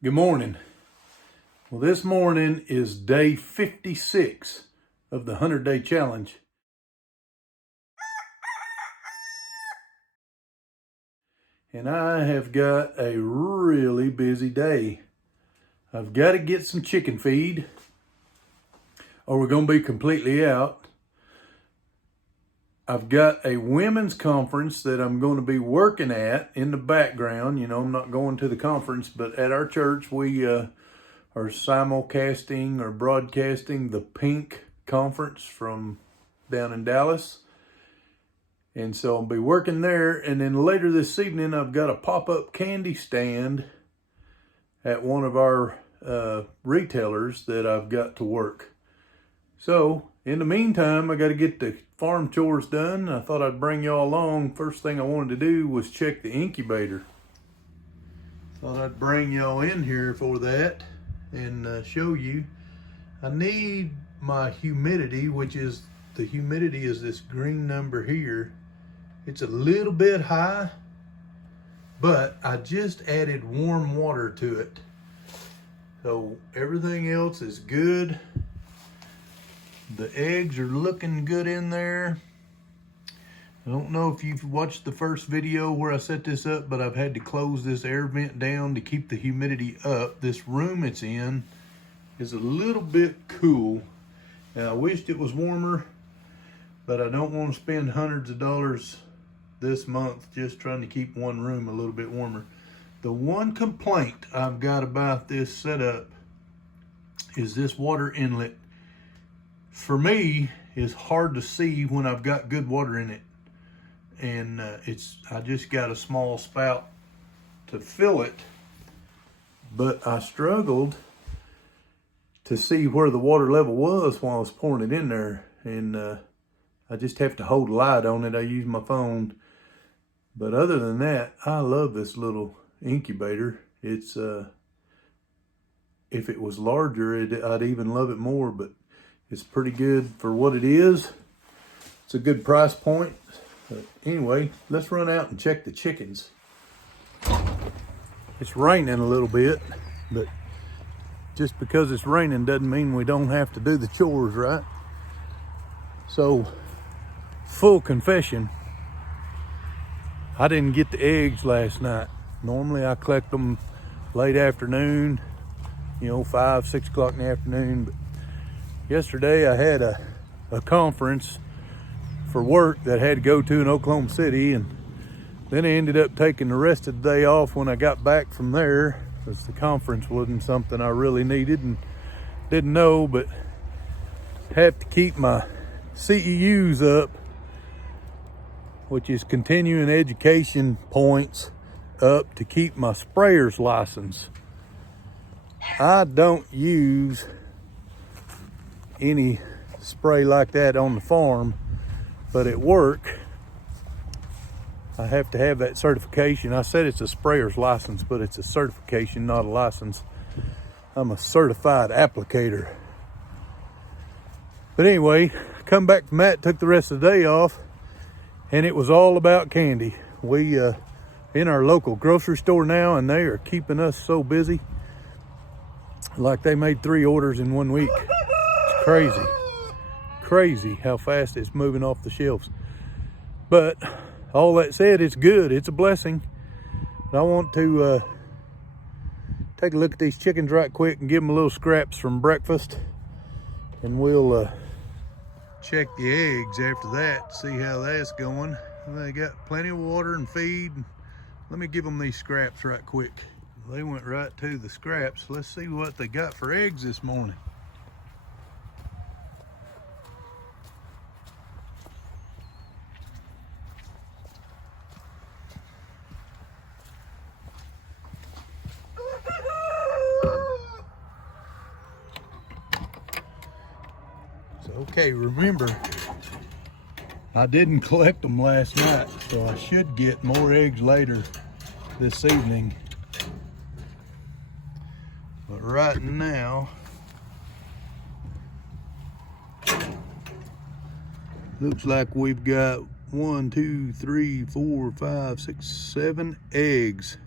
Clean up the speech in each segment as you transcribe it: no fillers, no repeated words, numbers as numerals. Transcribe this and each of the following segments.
Good morning. Well, this morning is day 56 of the 100-day challenge. And I have got a really busy day. I've got to get some chicken feed or we're going to be completely out. I've got a women's conference that I'm going to be working at in the background. You know, I'm not going to the conference, but at our church we are simulcasting or broadcasting the Pink conference from down in Dallas. And so I'll be working there. And then later this evening, I've got a pop-up candy stand at one of our retailers that I've got to work. So in the meantime, I got to get the farm chores done. I thought I'd bring y'all along. First thing I wanted to do was check the incubator. Thought I'd bring y'all in here for that and show you. I need my humidity, which is, the humidity is this green number here. It's a little bit high, but I just added warm water to it. So everything else is good. The eggs are looking good in there. I don't know if you've watched the first video where I set this up, but I've had to close this air vent down to keep the humidity up. This room it's in is a little bit cool. And I wished it was warmer, but I don't want to spend hundreds of dollars this month just trying to keep one room a little bit warmer. The one complaint I've got about this setup is this water inlet. For me, is hard to see when I've got good water in it. And I just got a small spout to fill it, but I struggled to see where the water level was while I was pouring it in there. And I just have to hold a light on it. I use my phone. But other than that, I love this little incubator. It's if it was larger, I'd even love it more, but it's pretty good for what it is. It's a good price point. But anyway, let's run out and check the chickens. It's raining a little bit, but just because it's raining doesn't mean we don't have to do the chores, right? So, full confession, I didn't get the eggs last night. Normally I collect them late afternoon, 5, 6 o'clock in the afternoon. But yesterday I had a conference for work that I had to go to in Oklahoma City, and then I ended up taking the rest of the day off when I got back from there, because the conference wasn't something I really needed and didn't know, but have to keep my CEUs up, which is continuing education points, up to keep my sprayer's license. I don't use any spray like that on the farm, but at work, I have to have that certification. I said it's a sprayer's license, but it's a certification, not a license. I'm a certified applicator. But anyway, come back from that, took the rest of the day off, and it was all about candy. We in our local grocery store now, and they are keeping us so busy. Like they made 3 orders in 1 week. It's crazy. Crazy how fast it's moving off the shelves. But all that said, it's good. It's a blessing. I want to take a look at these chickens right quick and give them a little scraps from breakfast. And we'll check the eggs after that, see how that's going. They got plenty of water and feed. Let me give them these scraps right quick. They went right to the scraps. Let's see what they got for eggs this morning. Okay, remember, I didn't collect them last night, so I should get more eggs later this evening. But right now, looks like we've got 1, 2, 3, 4, 5, 6, 7 eggs.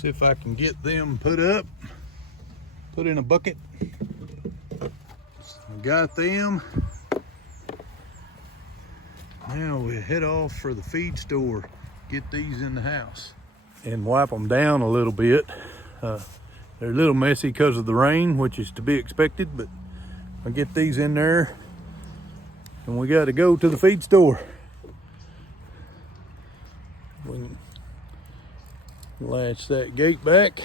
See if I can get them put up, put in a bucket. I got them. Now we head off for the feed store, get these in the house and wipe them down a little bit. They're a little messy because of the rain, which is to be expected, but I get these in there and we got to go to the feed store. We can latch that gate back.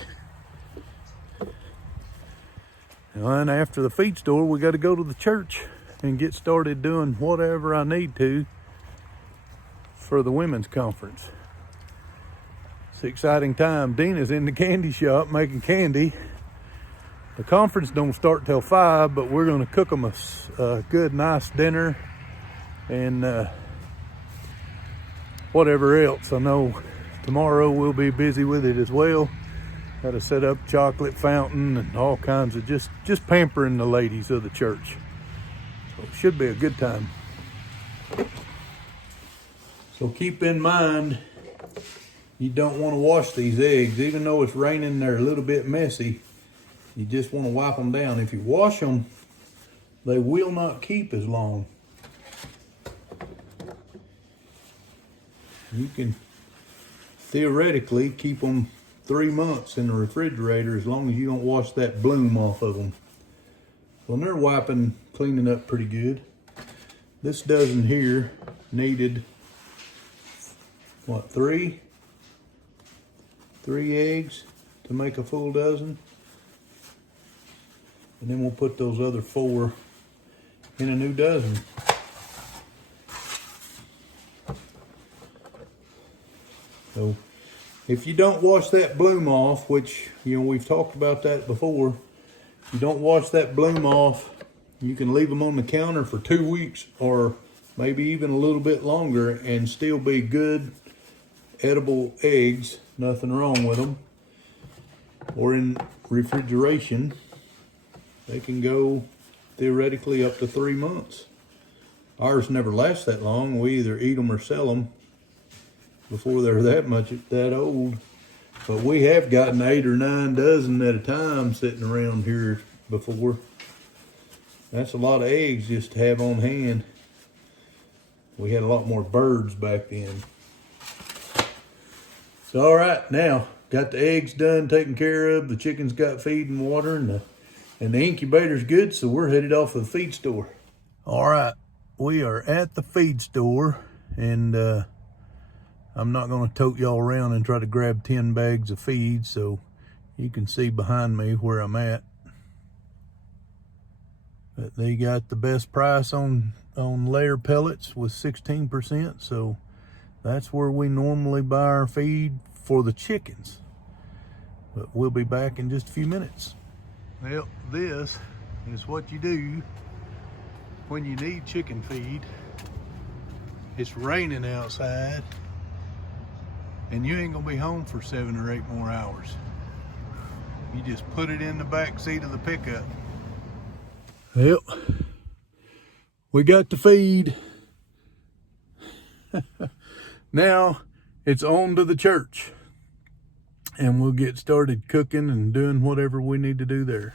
And after the feed store, we got to go to the church and get started doing whatever I need to for the women's conference. It's an exciting time. Deanna's in the candy shop making candy. The conference don't start till 5, but we're going to cook them a good, nice dinner and whatever else. I know tomorrow we'll be busy with it as well. Got to set up chocolate fountain and all kinds of just pampering the ladies of the church. So it should be a good time. So keep in mind, you don't want to wash these eggs. Even though it's raining, they're a little bit messy. You just want to wipe them down. If you wash them, they will not keep as long. You can theoretically keep them 3 months in the refrigerator as long as you don't wash that bloom off of them. Well, they're wiping, cleaning up pretty good. This dozen here needed, what, three eggs to make a full dozen. And then we'll put those other 4 in a new dozen. So if you don't wash that bloom off, which, you know, we've talked about that before, if you don't wash that bloom off, you can leave them on the counter for 2 weeks or maybe even a little bit longer and still be good edible eggs. Nothing wrong with them. Or in refrigeration, they can go theoretically up to 3 months. Ours never last that long. We either eat them or sell them before they're that old. But we have gotten 8 or 9 dozen at a time sitting around here before. That's a lot of eggs just to have on hand. We had a lot more birds back then. So all right, now got the eggs done, taken care of. The chickens got feed and water, and the incubator's good, so we're headed off to the feed store. All right, we are at the feed store, and I'm not gonna tote y'all around and try to grab 10 bags of feed, so you can see behind me where I'm at. But they got the best price on layer pellets with 16%, so that's where we normally buy our feed for the chickens. But we'll be back in just a few minutes. Well, this is what you do when you need chicken feed. It's raining outside and you ain't gonna be home for 7 or 8 more hours. You just put it in the back seat of the pickup. Well, we got the feed. Now it's on to the church, and we'll get started cooking and doing whatever we need to do there.